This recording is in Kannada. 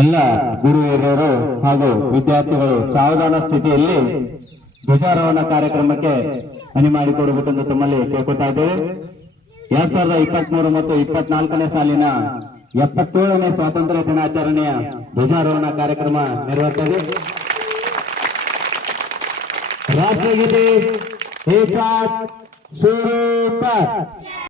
ಎಲ್ಲ ಗುರು ಹಿರಿಯರು ಹಾಗೂ ವಿದ್ಯಾರ್ಥಿಗಳು ಸಾವಧಾನ ಸ್ಥಿತಿಯಲ್ಲಿ ಧ್ವಜಾರೋಹಣ ಕಾರ್ಯಕ್ರಮಕ್ಕೆ ಅಣಿ ಮಾಡಿಕೊಡಬೇಕೆಂದು ತಮ್ಮಲ್ಲಿ ಕೇಳ್ಕೊತಾ ಇದ್ದೇವೆ. 2023 ಮತ್ತು 24ನೇ ಸಾಲಿನ 77ನೇ ಸ್ವಾತಂತ್ರ್ಯ ದಿನಾಚರಣೆಯ ಧ್ವಜಾರೋಹಣ ಕಾರ್ಯಕ್ರಮ ನೆರವೇರುತ್ತದೆ. ರಾಷ್ಟ್ರಗೀತೆ ಏಕಾತ್ ಶುರು ಕರ್.